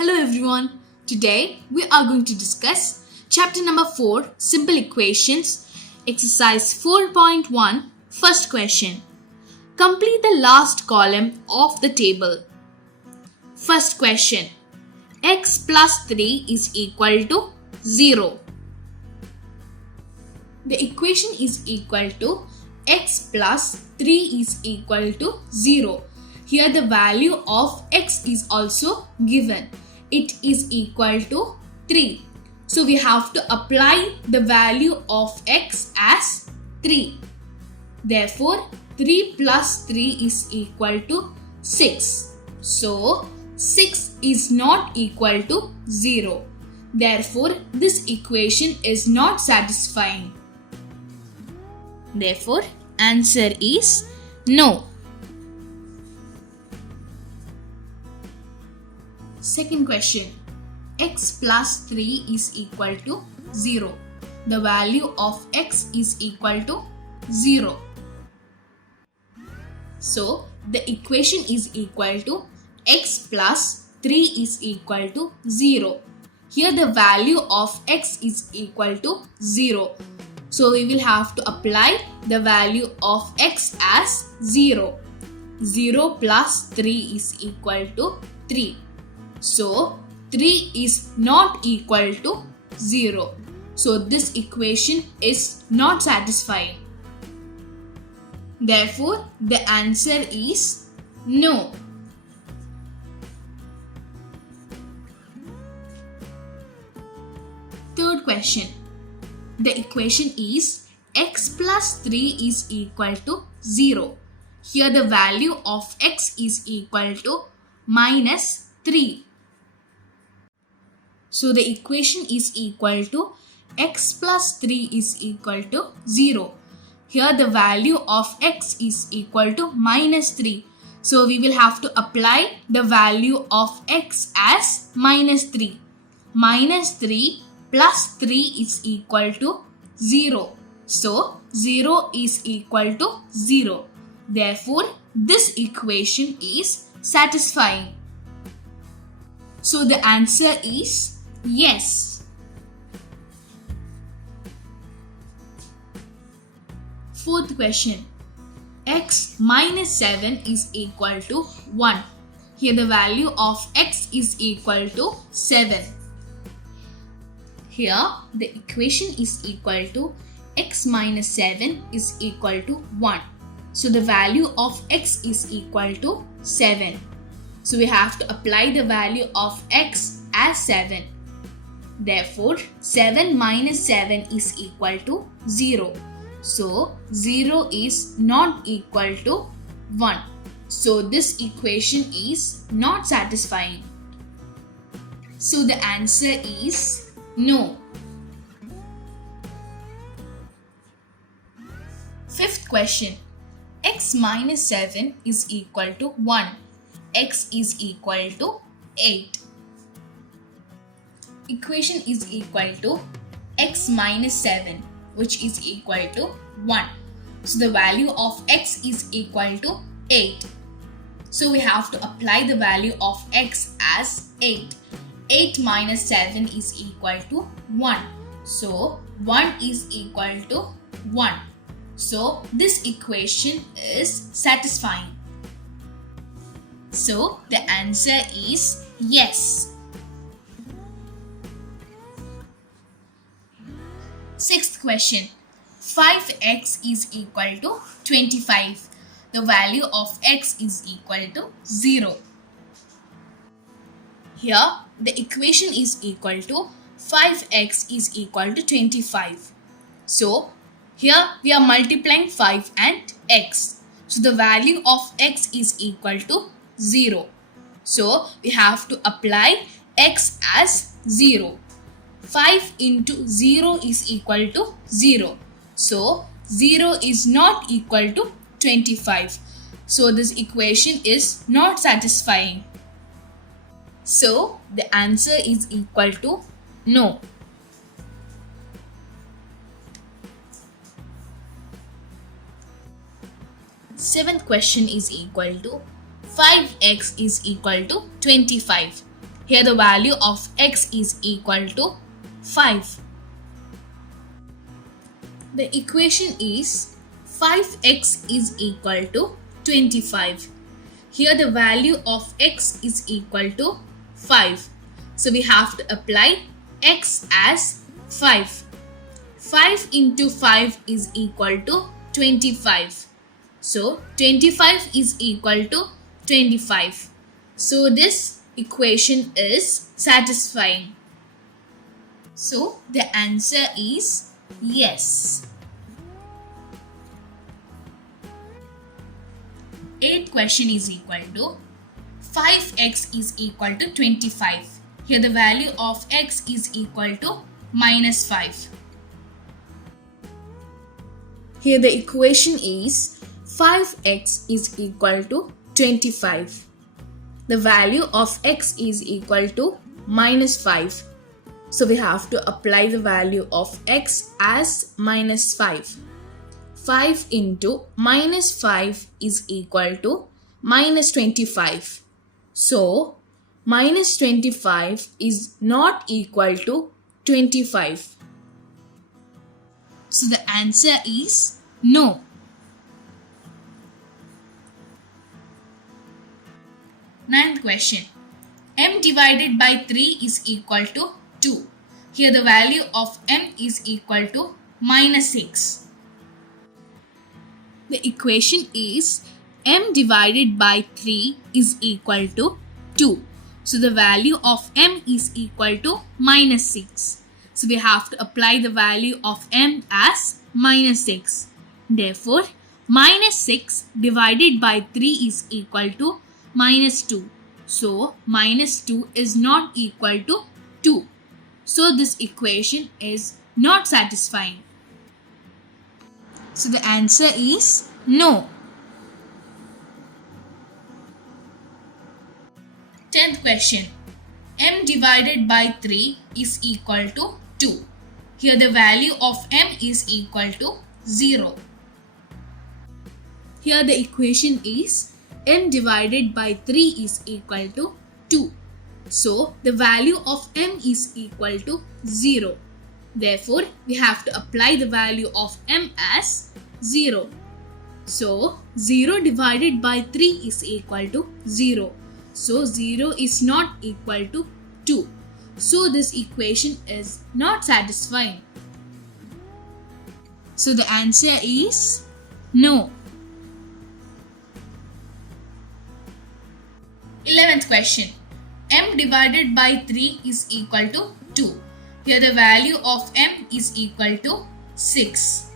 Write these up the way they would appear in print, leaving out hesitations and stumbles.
Hello everyone. Today we are going to discuss chapter number 4, Simple Equations, exercise 4.1, first question. Complete the last column of the table. First question. X plus 3 is equal to 0. The equation is equal to x plus 3 is equal to 0. Here the value of x is also given. It is equal to 3. So we have to apply the value of x as 3. Therefore, 3 plus 3 is equal to 6. So, 6 is not equal to 0. Therefore, this equation is not satisfying. Therefore, answer is no. Second question. X plus 3 is equal to 0. The value of x is equal to 0. So, the equation is equal to x plus 3 is equal to 0. Here the value of x is equal to 0. So, we will have to apply the value of x as 0. 0 plus 3 is equal to 3. So, 3 is not equal to 0. So, this equation is not satisfying. Therefore, the answer is no. Third question. The equation is x plus 3 is equal to 0. Here the value of x is equal to minus 3. So the equation is equal to x plus 3 is equal to 0. Here the value of x is equal to minus 3. So we will have to apply the value of x as minus 3. Minus 3 plus 3 is equal to 0. So 0 is equal to 0. Therefore, this equation is satisfying. So the answer is yes. Fourth question. X minus 7 is equal to 1. Here the value of x is equal to 7. Here the equation is equal to x minus 7 is equal to 1. So the value of x is equal to 7. So we have to apply the value of x as 7. Therefore, 7 minus 7 is equal to 0. So, 0 is not equal to 1. So, this equation is not satisfying. So, the answer is no. Fifth question. X minus 7 is equal to 1. X is equal to 8. Equation is equal to x minus 7, which is equal to 1. So the value of x is equal to 8. So we have to apply the value of x as 8. 8 minus 7 is equal to 1. So 1 is equal to 1. So this equation is satisfying. So the answer is yes. Sixth question. 5x is equal to 25. The value of x is equal to 0. Here, the equation is equal to 5x is equal to 25. So, here we are multiplying 5 and x. So, the value of x is equal to 0. So, we have to apply x as 0. 5 into 0 is equal to 0. So, 0 is not equal to 25. So, this equation is not satisfying. So, the answer is equal to no. Seventh question is equal to 5x is equal to 25. Here the value of x is equal to 5. The equation is 5x is equal to 25. Here the value of x is equal to 5. So we have to apply x as 5. 5 into 5 is equal to 25. So 25 is equal to 25. So this equation is satisfying. So the answer is yes. 8th question is equal to 5x is equal to 25. Here the value of x is equal to minus 5. Here the equation is 5x is equal to 25. The value of x is equal to minus 5. So we have to apply the value of x as minus 5. 5 into minus 5 is equal to minus 25. So minus 25 is not equal to 25. So the answer is no. 9th question. M divided by 3 is equal to 2. Here the value of m is equal to minus 6. The equation is m divided by 3 is equal to 2. So the value of m is equal to minus 6. So we have to apply the value of m as minus 6. Therefore, minus 6 divided by 3 is equal to minus 2. So minus 2 is not equal to 2. So this equation is not satisfying. So the answer is no. 10th question. M divided by 3 is equal to 2. Here the value of m is equal to 0. Here the equation is m divided by 3 is equal to 2. So the value of m is equal to 0. Therefore, we have to apply the value of m as 0. So 0 divided by 3 is equal to 0. So 0 is not equal to 2. So this equation is not satisfying. So the answer is no. 11th question. M divided by 3 is equal to 2. Here the value of m is equal to 6.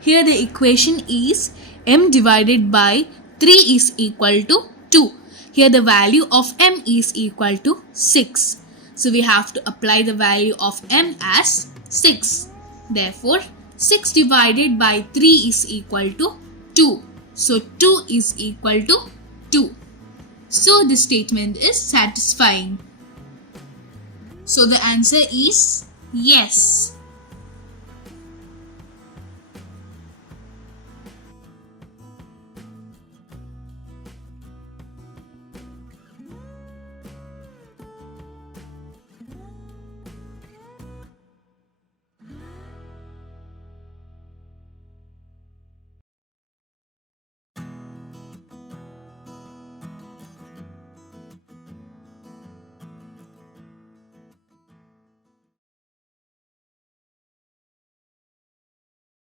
Here the equation is m divided by 3 is equal to 2. Here the value of m is equal to 6. So we have to apply the value of m as 6. Therefore, 6 divided by 3 is equal to 2. So 2 is equal to 2. So this statement is satisfying. So the answer is yes.